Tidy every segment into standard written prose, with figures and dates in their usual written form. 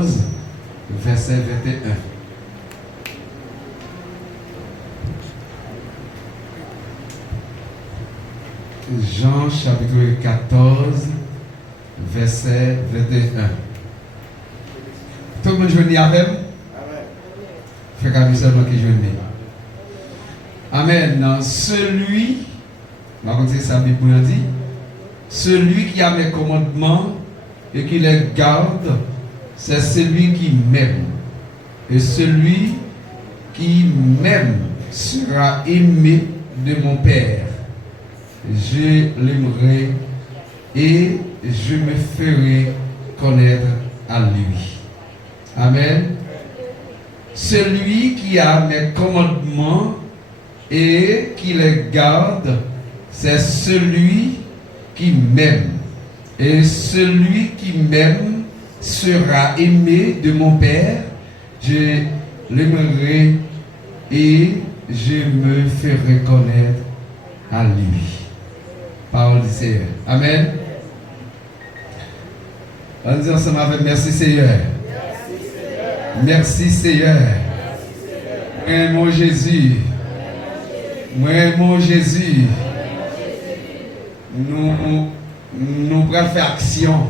14, verset 21. Jean chapitre 14, verset 21. Tout le monde joue avec? Fait qu'à seulement qui joue. Amen. Celui, on va continuer ça, Bible dit, celui qui a mes commandements et qui les garde, c'est celui qui m'aime. Et celui qui m'aime sera aimé de mon Père. Je l'aimerai et je me ferai connaître à lui. Amen. Celui qui a mes commandements et qui les garde, c'est celui qui m'aime. Et celui qui m'aime sera aimé de mon Père. Je l'aimerai et je me ferai connaître à lui. Parole du Seigneur. Amen. On dit ensemble avec merci Seigneur. Merci Seigneur. Moi mon Jésus. Moi mon Jésus. Nous pourrons faire action.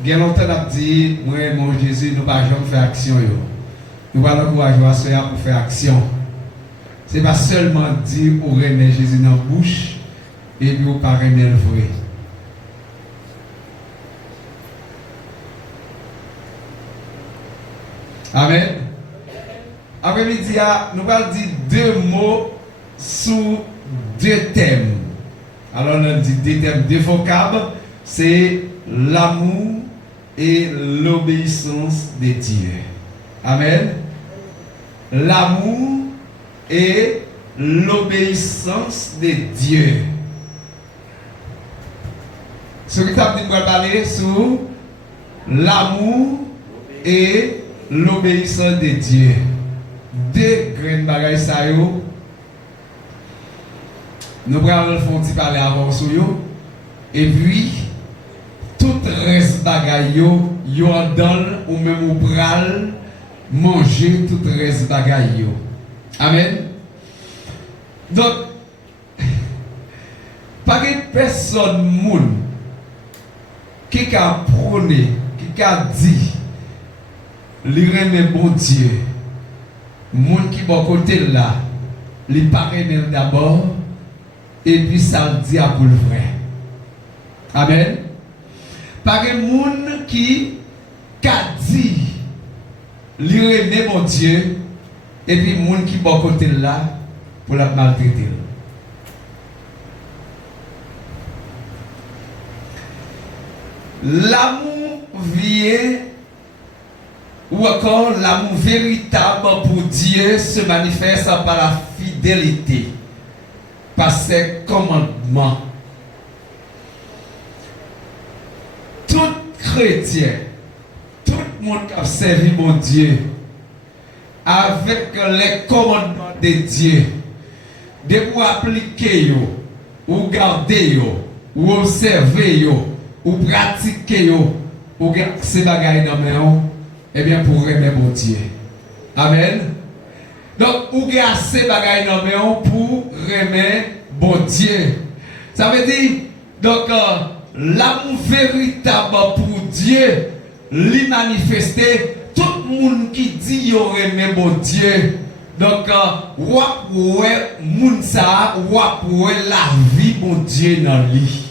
Bien longtemps on a dit, moi mon Jésus, nous ne pouvons jamais faire action. Nous allons encourager à cela pour faire action. Ce n'est pas seulement dire pour remettre Jésus dans la bouche et puis pour pas remettre le vrai. Amen. Après-midi, nous allons dire deux mots sous deux thèmes. Alors, on a dit deux thèmes, deux vocables, c'est l'amour et l'obéissance de Dieu. Amen. L'amour et l'obéissance de Dieu. Ce que tu as dit, parler sur l'amour et l'obéissance de Dieu. Deux grandes bagailles ça yo. Nous allons faire parler avant sur yo. Et puis tout reste bagaille yo en donne ou même ou pral manger tout reste bagaille yo. Amen. Donc pas de personne moun qui a prôné, qui a dit li remet bon Dieu. Moun qui bon côté là, li paraît même d'abord et puis ça le dit à pour le vrai. Amen. Par un moun qui a dit li remet bon Dieu et puis moun qui bon côté là pour la maltraiter. L'amour vient ou encore l'amour véritable pour Dieu se manifeste par la fidélité, par ses commandements. Tout chrétien, tout le monde qui a servi mon Dieu, avec les commandements de Dieu, de vous appliquer, ou garder, ou observer, ou pratiquer, ou garder ces bagailles dans mes eh bien, pour remettre mon Dieu. Amen. Donc, ou garder ces bagailles dans mes pour remettre bon Dieu. Ça veut dire, donc, l'amour véritable pour Dieu, lui manifester, tout le monde qui dit qu'il remet bon Dieu. Donc, wap ouais, moun sa, wap ouais la vie bon Dieu dans lui.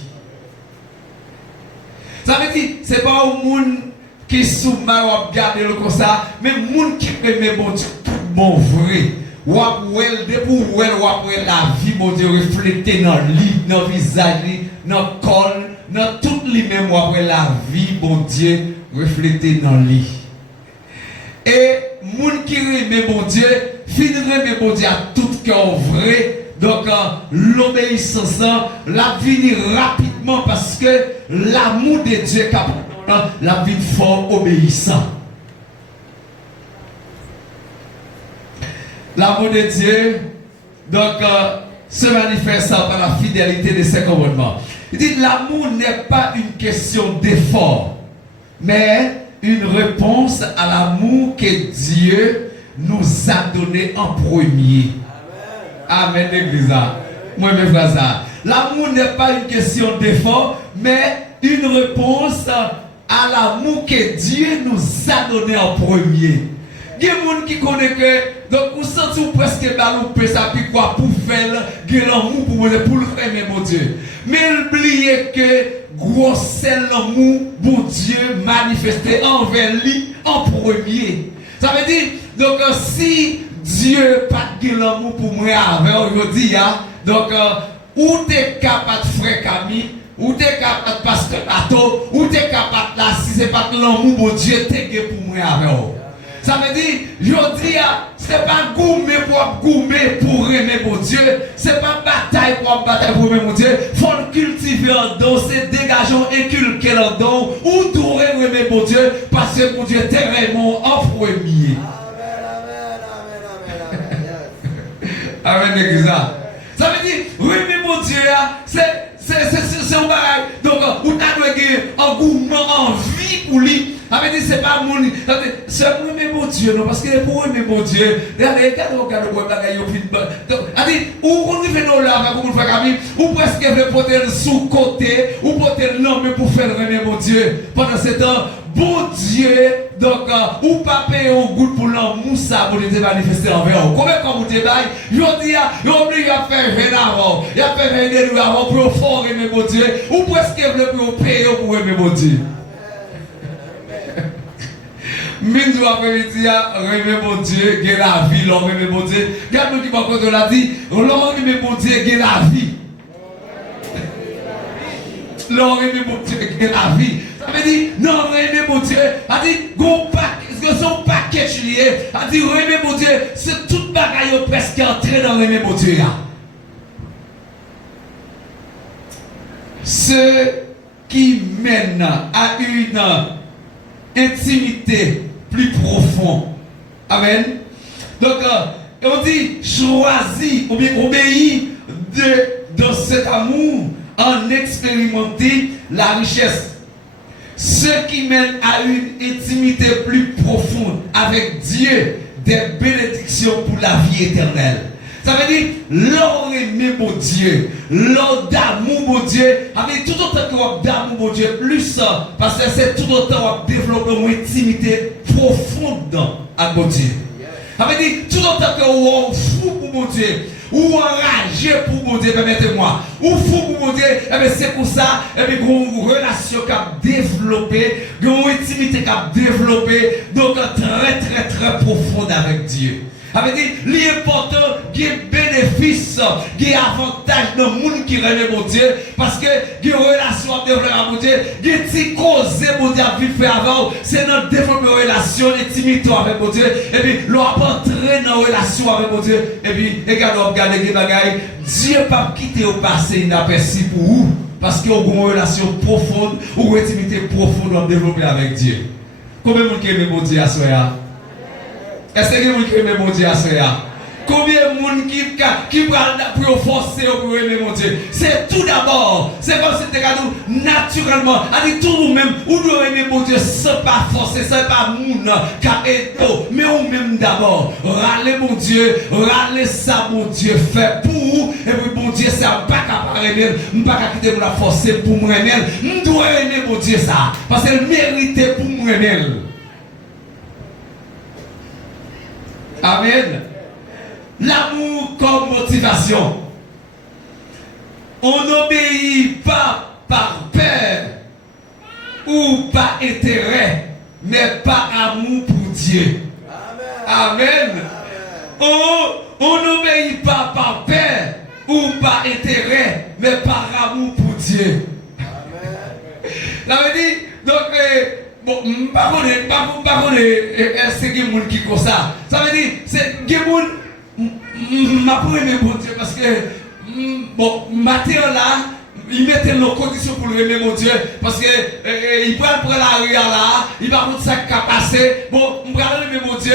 Ça veut dire, c'est pas un monde qui souma ou garder le comme ça, mais moun qui remet bon Dieu tout bon vrai. Wap ouais, depuis wap ouais la vie bon Dieu reflétée dans lui, dans le visage, dans le col, dans tout lui-même wap ouais la vie bon Dieu reflétée dans lui. Et moun qui remet bon Dieu, fin remet bon Dieu à tout cœur vrai. Donc l'obéissance la vie rapidement parce que l'amour de Dieu la vie fort obéissant. L'amour de Dieu donc se manifeste par la fidélité de ses commandements. Il dit l'amour n'est pas une question d'effort, mais une réponse à l'amour que Dieu nous a donné en premier. Amen, l'église. Moi, mes frères, l'amour n'est pas une question d'effort, mais une réponse à l'amour que Dieu nous a donné en premier. Il y a des gens qui connaissent que, donc, vous sentez presque baloupé ça, puis quoi, pour faire l'amour pour le aimer, mon Dieu. Mais oubliez que, gros, c'est l'amour, bon Dieu, manifesté envers lui en premier. Ça veut dire, donc, si Dieu n'a pas de l'amour pour moi avec aujourd'hui, donc, ou tu es capable de frère Camille, ou tu es capable de pasteur Bateau, ou tu es capable là, si ce n'est pas de l'amour, bon Dieu, tu es pour moi avec vous. Ça veut dire, je dis, ce n'est pas gourmet pour aimer mon Dieu. Ce n'est pas bataille pour aimer mon Dieu. Il faut cultiver un don, c'est dégageant, inculquer un don, ou tout aimer mon Dieu, parce que mon Dieu t'aime en premier. Amen, l'église. Ça veut dire, aimer mon Dieu, c'est un bagage. Donc, on a un gourmand, envie pour lui. Ça veut dire, c'est pas mon. C'est aimer mon Dieu, non, parce que pour aimer mon Dieu, regardez, on bagage, donc, on fait nos larmes, ou presque veut porter sous côté, ou porter l'homme pour faire aimer mon Dieu. Pendant ce temps, bon Dieu, donc, ou pas payer au goût pour l'amour, ça, pour les manifester envers vous. Combien quand vous débattez, je dis, il oblige à faire venir avant, il a fait venir avant pour fort aimer mon Dieu, ou presque veut pour payer pour aimer mon Dieu. Minzou après-midi, aimer mon Dieu, gagne la vie, l'homme aimer mon Dieu. Regarde nous qui va quand on a dit, l'homme aimer mon Dieu, gagne la vie. L'homme aimer mon Dieu, gagne la vie. Ça veut dire, non, aimer mon Dieu, ça dit, son paquet lié, ça dit, aimer mon Dieu, c'est toute bagaille presque entré dans aimer mon Dieu. Ce qui mène à une intimité plus profonde. Amen. Donc, on dit, choisis ou bien obéis dans cet amour en expérimenter la richesse. Ce qui mène à une intimité plus profonde avec Dieu, des bénédictions pour la vie éternelle. Ça veut dire, l'on aime mon Dieu, l'on d'amour mon Dieu, avec tout autant que l'on d'amour mon Dieu, plus parce que c'est tout autant qu'on développe une intimité profonde avec mon Dieu. Ça veut dire, tout autant que l'on fou pour mon Dieu, ou enragé pour mon Dieu, permettez-moi, ou fou pour mon Dieu, c'est pour ça, une relation qu'a développée, une intimité qu'a développée, donc très très très profonde avec Dieu. Ça veut dire, l'important, il y a bénéfice, il y a avantage dans le monde qui aime mon Dieu, parce que il y a une relation à développer avec mon Dieu, il y a des causes mon Dieu a vivre avant, c'est notre développer une relation, intimité avec mon Dieu, et puis l'on a entré dans une relation avec mon Dieu, et puis, regardez les bagailles, Dieu n'a pas quitté au passé inaperçu pour vous, parce qu'il y a une relation profonde, ou une intimité profonde à développer avec Dieu. Combien de monde qui aime mon Dieu à ce moment? Est-ce que vous aimez mon Dieu à ce moment? Combien de monde qui parle pour forcer pour aimer mon Dieu? C'est tout d'abord. C'est comme si c'était naturellement. Allez, tout vous-même, vous devez aimer mon Dieu sans pas forcer, sans pas moun qui est tout. Mais vous-même d'abord. Râlez mon Dieu, râlez ça mon Dieu fait pour vous. Et puis mon Dieu, ça pas capable de aimer. Je ne pas quitter la forcer pour moi aimer. Je dois aimer mon Dieu ça. Parce qu'elle mérite pour moi aimer. Amen. L'amour comme motivation. On n'obéit pas par peur ou par intérêt, mais par amour pour Dieu. Amen. On n'obéit pas par peur ou par intérêt, mais par amour pour Dieu. Ça veut dire, donc, bon, pas est-ce qu'il y a des gens qui font ça? Ça veut dire, c'est des gens m'a pour aimer mon Dieu parce que bon, Matthieu là, il mettait nos conditions pour aimer mon Dieu parce que il prend pour l'arrière là, il va prendre ça qui a passé. Bon, on va aimer mon Dieu.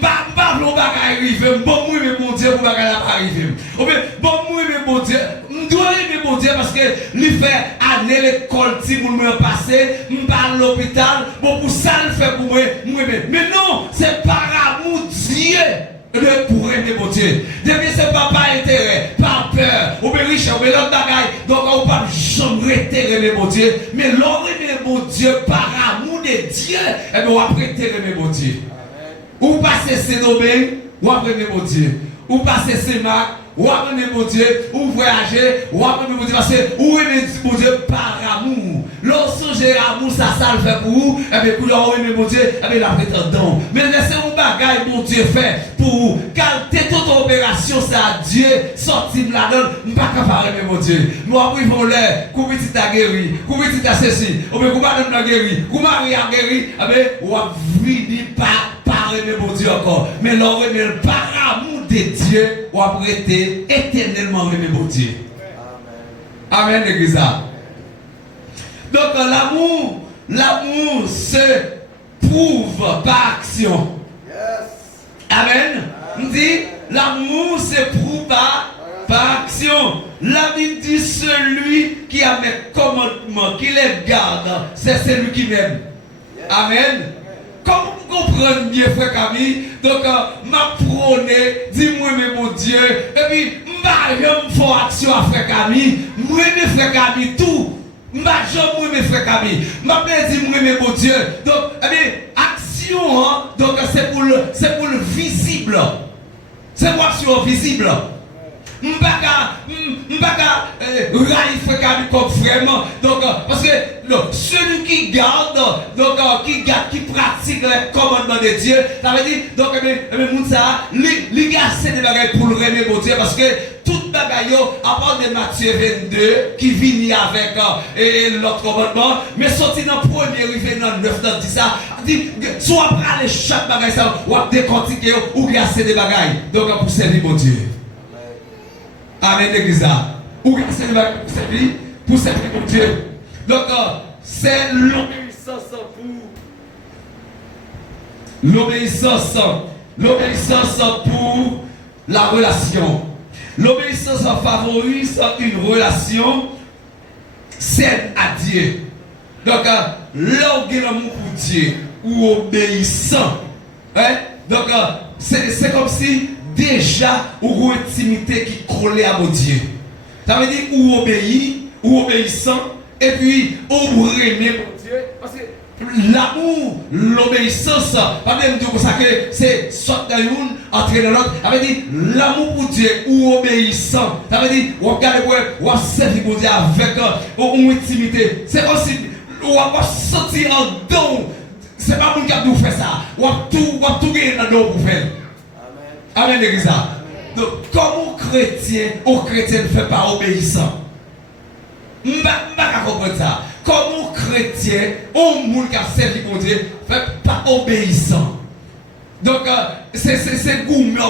Pas bon bagage arriver, bon moi aimer mon Dieu pour bagage pas arriver. Bon moi aimer mon Dieu, on doit aimer mon Dieu parce que lui fait aller l'école si vous me passez, me parle l'hôpital, bon pour ça le fait pour moi, mais non, c'est par amour Dieu. Pour aimer mon Dieu. Depuis ce papa intérêt, par peur, ou bien riche, ou bien l'autre bagaille, donc on ne peut jamais aimer mon Dieu, mais l'on aime mon Dieu par amour de Dieu, et bien on va prêter aimer mon Dieu. Ou passer ses domaines, ou après aimer mon Dieu. Ou passer ses marques, ou après aimer mon Dieu, ou voyager, ou après aimer mon Dieu, parce que ou aimer mon Dieu par amour. Lorsque j'ai amour, ça le fait pour vous, et bien pour leur aimer mon Dieu, et bien la prétendant. Mais laissez mon bagage, mon Dieu fait pour vous. Car toute opération, c'est à Dieu, sorti de la donne, je ne peux pas capable aimer mon Dieu. Moi, après, ils vont l'air, comment tu as guéri, comment tu as ceci, ou bien comment tu as guéri, comment tu as guéri, et bien, on va venir par aimer mon Dieu encore. Mais leur aimer par amour de Dieu, on va prêter éternellement aimer mon Dieu. Amen, l'église. Donc l'amour se prouve par action. Amen. On dit l'amour se prouve par action. La Bible dit celui qui a mes commandements, qui les garde, c'est celui qui m'aime. Amen. Comme vous comprenez bien, frère Camille, donc m'a prôné, dis-moi mais mon Dieu, et puis je me fais action à frère Camille, moi mes frère Camille tout. Moi mes frères Camille, m'a dit moi mes mon Dieu. Donc action hein, donc c'est pour le visible. C'est pour action visible. M'baka frère Camille comme vraiment. Donc parce que celui qui garde qui pratique les commandements de Dieu, ça veut dire donc moun ça li gasse des bagages pour le remettre mon Dieu parce que tout bagaille à part de Matthieu 22 qui vient avec l'autre commandement, mais sorti dans le premier arrivé dans le 9 dans 10 ça dit soit prendre chaque bagaille ça ou décortiquer ou gasser des bagailles donc pour servir mon Dieu. Amen l'église. Ou gasser des bagailles pour servir mon Dieu. Donc c'est l'obéissance pour la relation. L'obéissance favorise une relation saine à Dieu. Donc, l'amour pour Dieu ou obéissant, hein? Donc, c'est comme si déjà ou une intimité qui collait à mon Dieu. Ça veut dire ou obéit, ou obéissant, et puis ou aimer mon Dieu. Parce que l'amour, l'obéissance, pas même dire ça que c'est soit dans une, entrer dans l'autre. Ça veut dire l'amour pour Dieu ou obéissant. Ça veut dire, on regarde, on servir pour Dieu avec une intimité. C'est comme si on va sortir en don. C'est pas pour qui nous fait ça. On va tout gagner dans le don pour faire. Amen, l'église. Donc, comme un chrétien ne fait pas obéissant. Je ne peux pas comprendre ça. Comme un chrétien, un monde qui a servi pour Dieu, ne fait pas obéissant. Donc, c'est gourmet.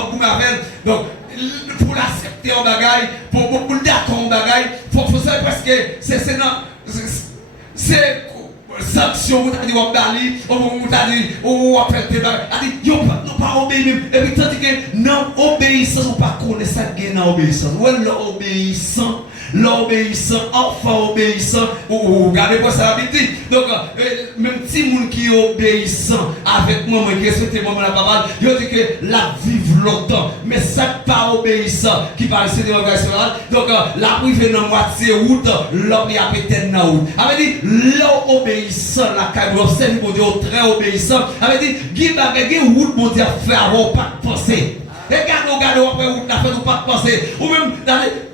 Donc, pour l'accepter en bagaille, pour le d'accord en bagaille, il faut savoir parce que c'est sanction, vous avez dit, vous avez dit, on va faire des bagailles. Vous n'avez pas obéi. Et puis, tandis que non, obéissance, vous ne connaissez pas ça qui est dans l'obéissance. Vous êtes l'obéissant, enfant obéissant, ou regardez quoi ça la dit. Donc, même si moun qui est obéissant avec moi, qui respecte moi la parole, il dit que la vive longtemps. Mais ça pas obéissant qui parle de l'organisation. Donc, la privé dans moitié route, l'homme y a peut-être dans route. Avait dit, l'homme obéissant, la caille, observe mon Dieu, très obéissant. Avait dit, Guy route, mon Dieu, faire avoir pas de pensée. Regardez, après route, n'a fait pas de pensée. Ou même,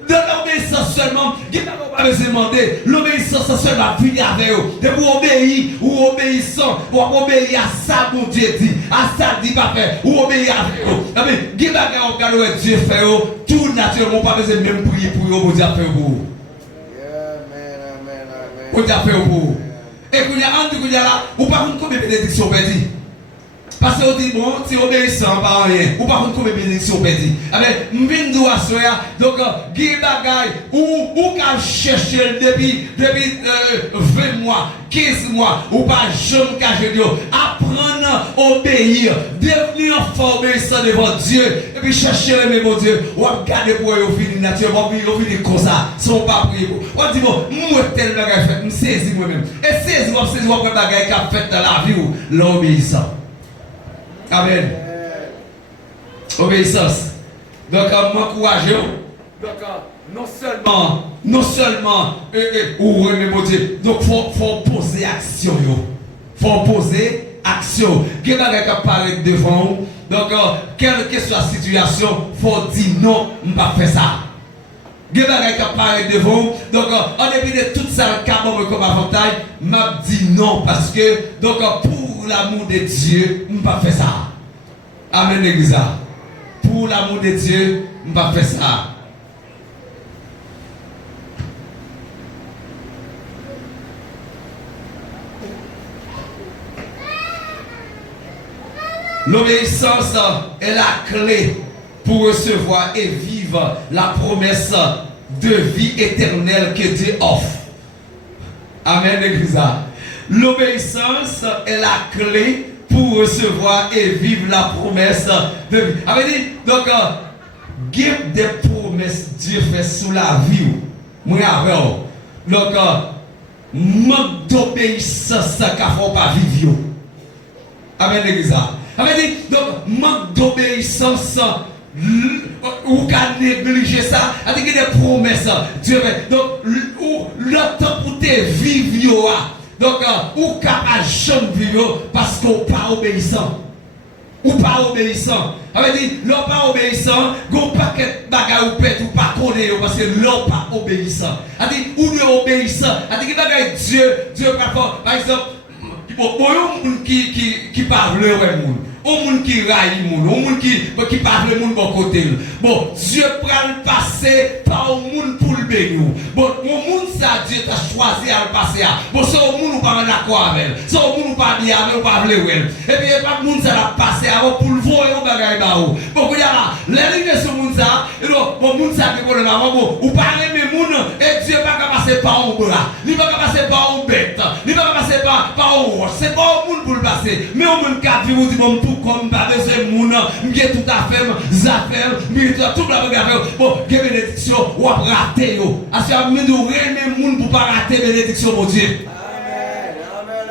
de l'obéissance seulement, qui n'a pas besoin de demander. L'obéissance seulement venir avec eux. De vous obéir ou obéissant, ou obéir à ça, mon Dieu dit. À ça, dit pas faire. Ou obéir avec eux. Mais, qui va regarder Dieu fait tout naturellement, pas besoin de même prier pour eux, pour Dieu faire vous. Pour Dieu faire vous. Et quand il y a un truc, là, ou pas combien de bénédictions perdues. Parce que on dit, bon, si obéissant, pas rien. Ou par contre, comme bénédiction, pédi. Mais, m'vin d'où à soya. Donc, guy bagay, ou qu'à chercher depuis 20 mois, 15 mois, ou pas jamais caché Dieu. Apprendre, obéir, devenir fort obéissant devant Dieu. Et puis, chercher le mon Dieu. Ou à garder pour eux, au fini nature, au fini comme ça, sans pas prier pour. On dit, bon, moi, tel bagay fait, me saisis moi-même. Et saisis, moi, bagay qui a fait dans la vie, ou l'obéissant. Amen. Obéissance. Donc, m'encourager. Donc, non seulement, ou remet mon Dieu. Donc, faut poser action. Faut poser action. Quelqu'un qui a parlé devant vous. Donc, quelle que soit la situation, faut dire non, je ne vais pas faire ça. Quelqu'un qui a parlé devant vous. Donc, en dépit de tout ça, le comme avantage, m'a dit non parce que, donc, pour l'amour de Dieu, je ne vais pas faire ça. Amen, l'église. Pour l'amour de Dieu, je ne vais pas faire ça. L'obéissance est la clé pour recevoir et vivre la promesse de vie éternelle que Dieu offre. Amen, l'église. L'obéissance est la clé pour recevoir et vivre la promesse de vie. Amen. Donc, give des promesses Dieu fait sous la vie. Moi, avec donc, manque d'obéissance, ça ne faut pas vivre. Amen, l'église. Amen. Donc, manque d'obéissance. Ou qu'à négliger ça, avec des promesses, Dieu fait. Donc, le temps pour te vivre, donc, ou qu'à jamais vivre parce qu'on pas obéissant. Ou pas obéissant. Ça veut dire, l'on pas obéissant, gon paquet bagay ou pète ou pas connaître parce que l'on pas obéissant. Ça veut dire, ou ne obéissant. Ça veut dire, bagay Dieu par exemple, bon, un monde qui parle le monde. Au monde qui raille le monde, au monde qui parle le monde bon côté. Bon, Dieu prend le passé par au monde pour le bénir. Bon, au monde ça Dieu t'a choisi à le passer. Bon, c'est au monde ou pas d'accord avec. C'est au monde ou pas bien avec ou pas vle wel. Et puis pas le monde ça l'a passé avant pour le voir on bagaille ba ou. Bon, il y a là, l'arrivée sur monde ça, et donc bon monde ça qui problème bon, ou pas aimer monde et Dieu pas passer par un bras. Il pas passer par un bête. Il pas passer par un roche. C'est pas au monde pour le passer. Mais au monde qui vit dit bon comme pas besoin de moun, m'gé tout à fait, affaires, tout la bagage. Bon, que bénédiction ou rater yo. Asi a mis nous remet moun pour pas rater bénédiction mon Dieu. Amen, amen,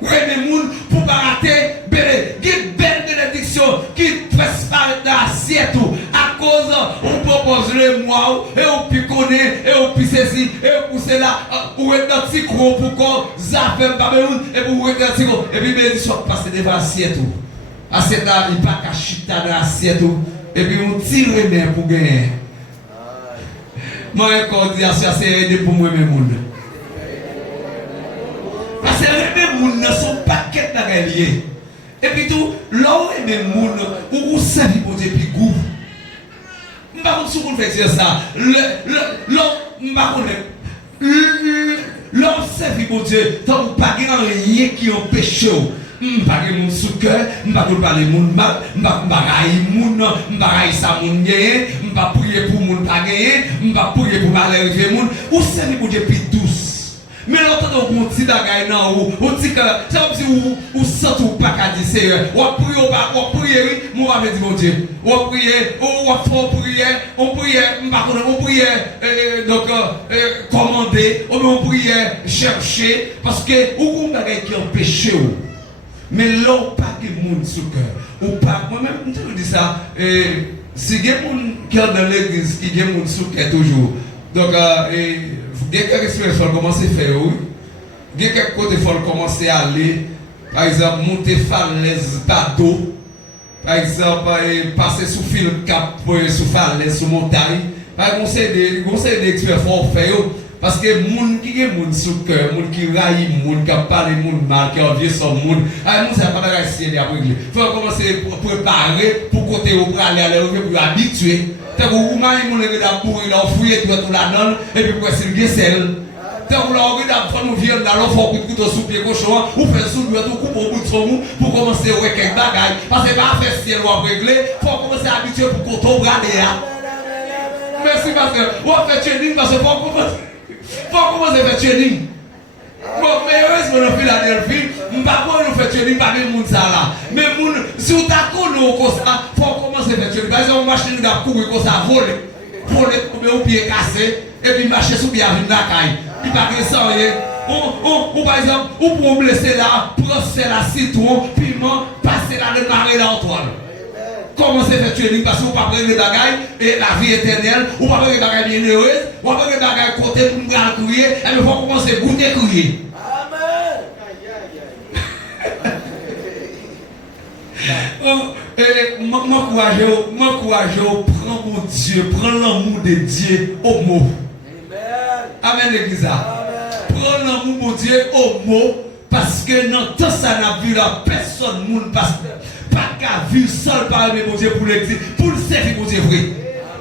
amen. Remet moun pour pas rater bénédiction qui transparaît dans l'assiette à cause on propose le moi et on peut connaître et on peut saisir et on peut là ou être dans petit gros pour qu'on zappe pas et pour être dans petit gros et puis bénédiction passer devant l'assiette assiette là il pas cacher dans l'assiette et puis on tire main pour gagner moi encore dire ça c'est aider pour moi même monde parce que les mêmes monde ne sont pas qu'être dans lié. Et puis tout, là où est même monde, où servir pour des petits goûts. Je ne sais pas si vous faites ça. Là où servir pour Dieu, tant que pas rien qui empêche. Je ne sais pas si vous sous cœur, je ne sais pas parler de monde mal, je ne sais pas parler de monde, je ne sais pas parler ça monde gagner, je ne sais pas prier pour monde pas gagner, je ne sais pas prier pour mal arriver monde. Où servir pour Dieu plus douce. Mais l'autre on petit bagay nan ou dit que c'est comme si ou sent ou pas qu'à dire Seigneur ou prier ou prier moi va dire mon Dieu ou prier ou fort prier on prier on prier donc commander on prier chercher parce que ou bagay qui empêche ou mais là pas que monde sous cœur ou pas moi même je dis ça si il y a monde qui est dans l'église qui y a monde sous cœur toujours donc il y a quelques choses qu'il faut commencer à faire, oui. Il y a quelques côtés qu'il faut commencer à aller. Par exemple, monter falaise bateau. Par exemple, passer sous fil cap, sous falaise, sous montagne. Par exemple, conseil d'expert faut faire. Parce que les gens qui ont sous cœur, les gens qui raillent, les gens qui parlent de monde mal, qui ont envie son monde, les gens ne savent pas de la régler. Il faut commencer à préparer pour côté où pour aller pour habituer. Tant que vous m'avez dit que vous avez fouillé tout là-dedans, et puis vous avez fait sel. Tant que vous avez fait nous viande, vous avez fait couteau sous pied cochon, vous faites sous le tout coupe au bout route sur nous pour commencer à faire quelques bagages. Parce que pas faire ciel ou régler, il faut commencer à habituer pour qu'on tombe radé. Merci parce que on fait training parce que faut commencer à faire training. Bon, mais heureusement, on fait la Delphine, je ne sais pas comment nous faisons training, pas de monde ça là. Mais si on t'a connu comme ça, il faut commencer à faire training. Par exemple, machine qui a couru comme ça, voler tomber au pied cassé, et puis marcher sous bien avec la caille. Il pas de ça, ou par exemple, ou pour blesser là, brosser la citron, piment, passer là, démarrer là en toile. Commencez à faire training parce que vous ne pouvez pas prendre des bagailles et la vie éternelle, ou pas prendre des bagailles bien heureuses, ou pas prendre des bagailles côté pour nous crier, et il faut commencer à goûter crier. Amen. Mon courage, prends mon Dieu, prends l'amour de Dieu au mot. Amen, l'église. Prends l'amour, mon Dieu, au mot, parce que dans tout ça, n'a vu la personne, mon pasteur. Pas qu'à vivre seul par mon Dieu pour l'église, pour le servir, mon Dieu, vrai.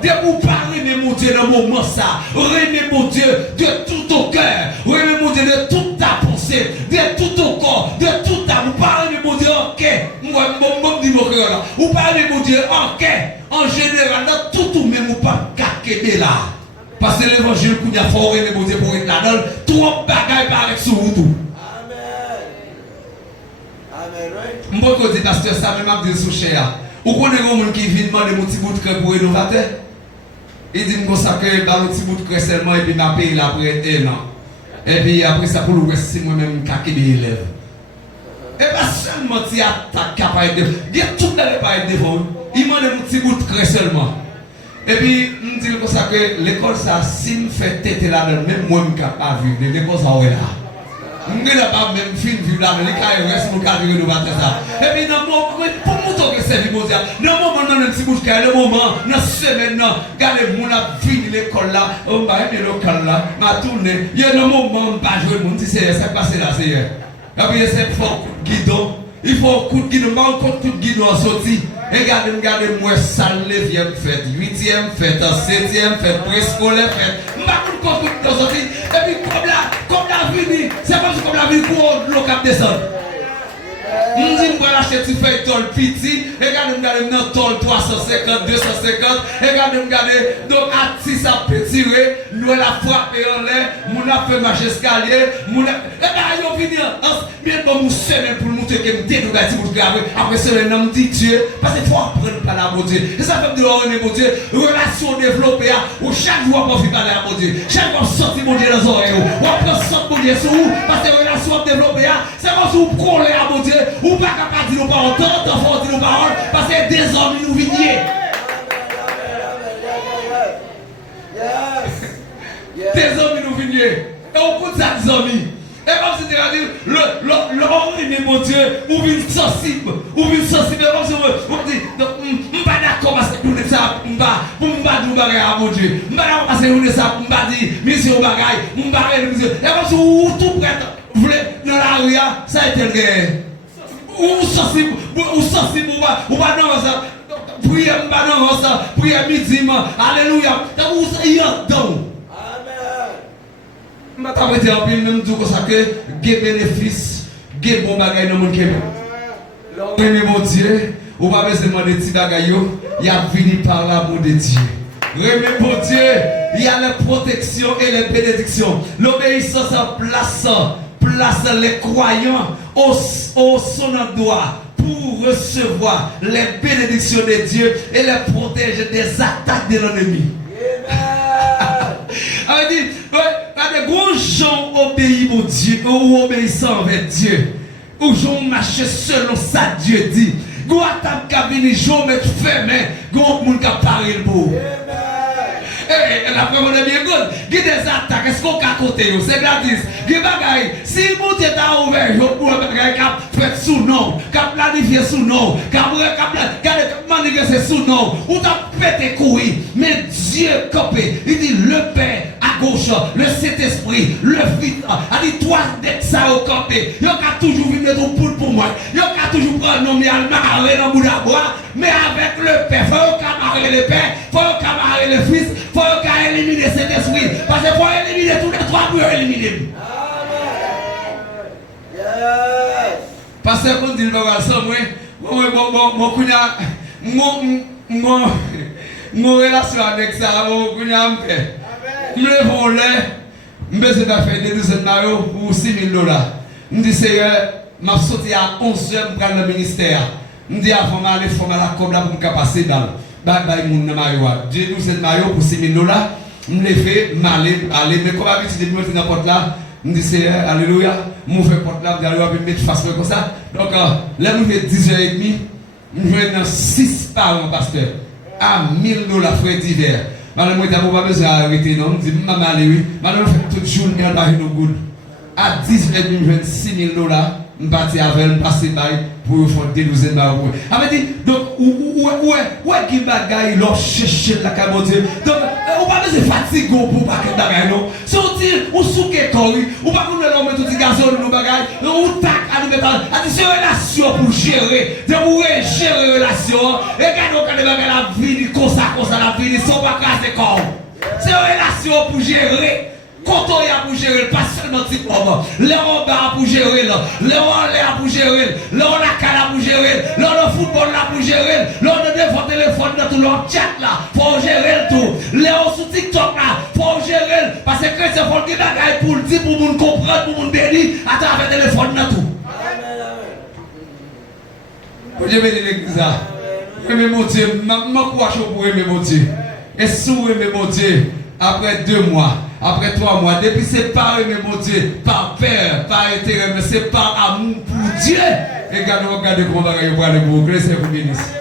De vous parler, mon Dieu, dans le moment ça. Remet mon Dieu de tout ton cœur. Remet mon Dieu de toute ta pensée, de tout ton corps, de tout ta. Vous parlez, mon Dieu, ok. Moi, je dis mon cœur là. Vous parlez, mon Dieu, ok. En général, dans tout même, vous pas qu'à là. Parce que l'évangile, qu'on a fort, mon Dieu, pour être là-dedans, trop de bagailles paraît sur vous. Je ne dis pasteur, ça même dit sous cher. Vous connaissez un monde qui vient demander mon petit bout de cœur pour rénovateur? Il dit que ça que dans le petit bout de cœur seulement et puis m'a payé après 1 an. Et puis après ça pour le reste, c'est moi-même qui ai des élèves. Et pas seulement si attaque capable de. Il y a tout dans les pailles devant. Il m'a demandé mon petit bout de cœur seulement. Et puis, je dis comme ça que l'école, ça, si je fais tête là-dedans, même moi, je ne peux pas vivre. L'école, ça, on est là. Je ne peux pas même vivre là, mais les reste mon cadre de ça. Et puis, dans le moment, pour moi, que c'est mon Dieu, dans le moment, dans le petit bouche, le moment, dans la semaine, regardez, mon a fini l'école là, on va aimer l'école là, m'a tourné. Il y a un moment, on ne peut pas jouer, on dit, c'est passé là, c'est hier. Et puis, c'est fort, guidon. Il faut un coup de guidon, pas un coup de guidon en sortie. Regardez, moi, salle 9e fête, 8e fête, 7e fête, préscolaire fête. Je ne sais pas coup de guidon sortie. Et puis, comme la vie, c'est comme la vie pour le cap descendre. Je dis, je vais acheter un feuille tol petit. Regardez, dans tol 350, 250. Regardez, donc à 6 à petit, nous la frappé en l'air, nous a fait marcher escalier, nous a. Et bien, ils vont venir, bien bon, nous semaine pour montrer que nous sommes des pour graver. Après, semaine, nous dit Dieu, parce qu'il faut apprendre par la bon Dieu. Et ça fait de l'oreille, mon Dieu, relation développée, où chaque jour, on profite par la bon Dieu. Chaque fois, sortir mon Dieu dans les oreilles, ou après, sortir mon Dieu sur vous, parce que relation développée, c'est comme si vous prenez à mon Dieu. Ou pas capable de dire nos paroles, tant fort dire nos paroles, parce que des hommes nous vignent. Des hommes nous vignent. Et on compte ça des hommes. Et comme si tu as dit, le mon Dieu, ou une sensible, comme si on dit, je ne suis pas d'accord parce que nous ne ça, je ne suis pas nous bagaille à mon Dieu. Je ne suis pas d'accord parce que nous ne ça, je ne suis pas dire, monsieur au bagaille, je ne suis pas dire, monsieur. Et comme si vous tout prêt, vous voulez, dans la rue, ça a été le guerre. Ou sensible, ou pas dans ça, prière, prière midi, alléluia, il y a donc. Je ne vais pas dire même tout ça que des bénéfices, des bons bagages dans le monde Québec. Mais mon Dieu, on va besoin de demander des petits bagages, il a fini par l'amour de Dieu. Remets mon Dieu, il y a les protections et les bénédictions. L'obéissance place les croyants au son endroit pour recevoir les bénédictions de Dieu et les protéger des attaques de l'ennemi. On dit, des gros gens obéissent au Dieu, ou obéissant avec Dieu, ou gens marchent selon ça Dieu dit. Go attaque cabine, gens mettent fermé, go moun ka parler pour. Et la première de bien good, il y a des attaques, est-ce qu'on peut côté, c'est gratis. Il y a des bagailles, si mon Dieu t'a ouvert, il y a des bagailles qui fait sous nom, qui planifié sous nom, qui manifesté sous nom, ou t'as pété courir, mais Dieu copé, il dit le Père à gauche, le Saint-Esprit, le Fils, il dit toi d'être ça au copé, il y a toujours vu mettre un poule pour moi, il y a toujours prendre nom, il y a le marrer dans le bout d'abord, mais avec le Père, il faut camarrer le Père, il faut camarrer le Fils, il faut éliminer cet esprit. Parce qu'il faut éliminer tous les trois pour éliminer. Parce pasteur qu'on dit le papa sans moi, mon relation avec ça, mon cousin me fait. Je me lève, je me suis fait des douzaines de pour 6 000 $. Je dis, Seigneur, je suis sorti à 11 h pour le ministère. Je dis, avant d'aller à la com pour me passer dans le Dieu nous aide maillot pour 6 000 $. Je me lève, aller, mais comme habitude, je me fais dans la porte là. Je dis, Seigneur, alléluia, je fais porte là, je vais mettre face comme ça. Donc, là, je fais 10h30, je vais dans 6 parents, pasteur, à 1 000 $, frais divers. Madame, moi, je n'ai pas besoin d'arrêter, non. Je dis, maman, oui. Madame, je fais toute journée, elle va nous good. À 10h30, je vais 6 000 $. Je vais partir avec elle, je passer pour faire des douzaines de $. Ah, dit, donc, où est qui bagaille, l'on cherche la cabote. Donc, on va pas se fatiguer pour pas que bagaille, non. Sortir, ou souquer, ou pas qu'on l'homme tout le gazon, nous bagaille, ou tac, à nous mettre, à dire, c'est une relation pour gérer, de mourir, gérer une relation, et quand on bagaille la vie, comme ça, la vie, sans pas casser corps. C'est une relation pour gérer. Quand on y a pour gérer, pas seulement petit homme. Léon Bar pour gérer, Léon Léa pour gérer, Léon Nakala pour gérer, Léon le football là pour gérer, Léon le téléphone dans tout le chat là, faut gérer tout. Léon sur TikTok là, faut gérer. Parce que c'est faut qu'il bagaille pour le dire, pour nous comprendre, pour nous bénir, à travers le téléphone dans tout. Pour Dieu bénir l'église là. Aimer mon Dieu, je crois pour aimer mon Dieu. Et si vous aimez mon Dieu, après 2 mois, après 3 mois, depuis c'est pas aimer mon Dieu, par peur, par intérêt, mais c'est par amour pour Dieu. Et regardez comment on va aller pour le c'est vous bénisse.